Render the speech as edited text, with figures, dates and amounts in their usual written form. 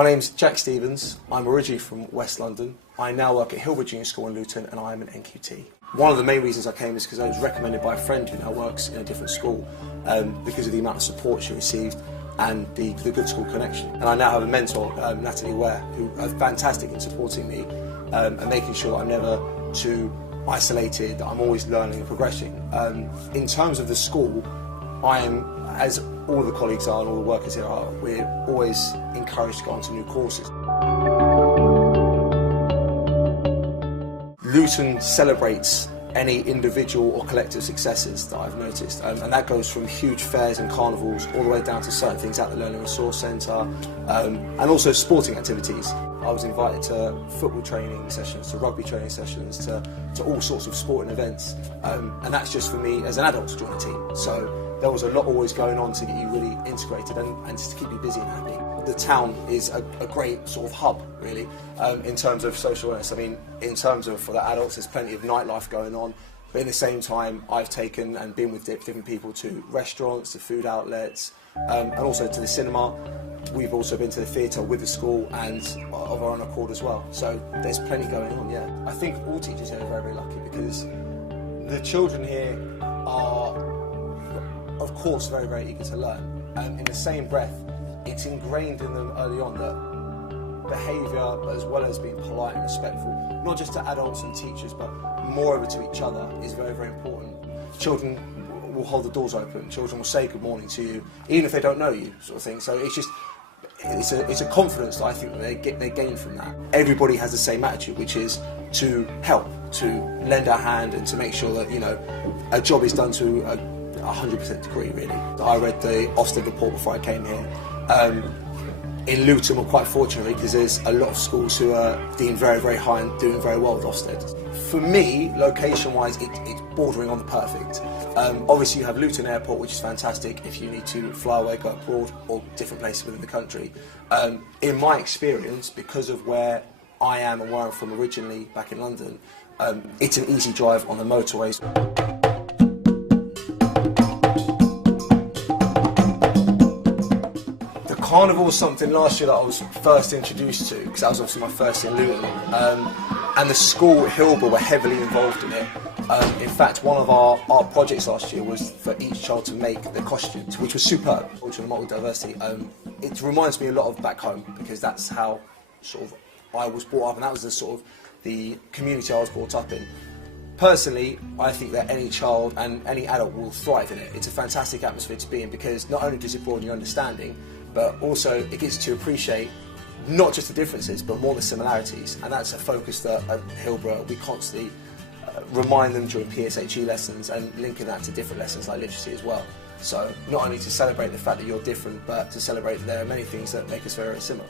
My name's Jack Stevens. I'm originally from West London. I now work at Hilborough Junior School in Luton and I'm an NQT. One of the main reasons I came is because I was recommended by a friend who now works in a different school because of the amount of support she received and the good school connection. And I now have a mentor, Natalie Ware, who is fantastic in supporting me and making sure I'm never too isolated, that I'm always learning and progressing. In terms of the school, I am, as all the colleagues are and all the workers here are, we're always encouraged to go on to new courses. Luton celebrates any individual or collective successes that I've noticed, and that goes from huge fairs and carnivals all the way down to certain things at the Learning Resource Centre, and also sporting activities. I was invited to football training sessions, to rugby training sessions, to all sorts of sporting events, and that's just for me as an adult to join a team. So there was a lot always going on to get you really integrated and just to keep you busy and happy. The town is a great sort of hub, really, in terms of social awareness. I mean, in terms of for the adults, there's plenty of nightlife going on, but at the same time, I've taken and been with different people to restaurants, to food outlets, and also to the cinema. We've also been to the theatre with the school and of our own accord as well. So there's plenty going on, yeah. I think all teachers here are very, very lucky because the children here are, of course, very, very eager to learn. In the same breath, it's ingrained in them early on that behaviour, as well as being polite and respectful, not just to adults and teachers, but moreover to each other, is very, very important. Children will hold the doors open, children will say good morning to you, even if they don't know you, sort of thing. So it's just, it's a confidence that I think that they gain from that. Everybody has the same attitude, which is to help, to lend a hand and to make sure that, you know, a job is done to a 100% degree, really. I read the Ofsted report before I came here. In Luton, we're quite fortunate because there's a lot of schools who are deemed very, very high and doing very well with Ofsted. For me, location-wise, it's bordering on the perfect. Obviously, you have Luton Airport, which is fantastic if you need to fly away, go abroad, or different places within the country. In my experience, because of where I am and where I'm from originally, back in London, it's an easy drive on the motorways. Carnival was something last year that I was first introduced to, because that was obviously my first in Luton, and the school at Hilborough were heavily involved in it. In fact, one of our projects last year was for each child to make their costumes, which was superb. Culture and multi-diversity. It reminds me a lot of back home, because that's how sort of I was brought up, and that was the sort of the community I was brought up in. Personally, I think that any child and any adult will thrive in it. It's a fantastic atmosphere to be in, because not only does it broaden your understanding, but also it gets to appreciate not just the differences, but more the similarities. And that's a focus that at Hilborough we constantly remind them during PSHE lessons, and linking that to different lessons like literacy as well. So not only to celebrate the fact that you're different, but to celebrate that there are many things that make us very, very similar.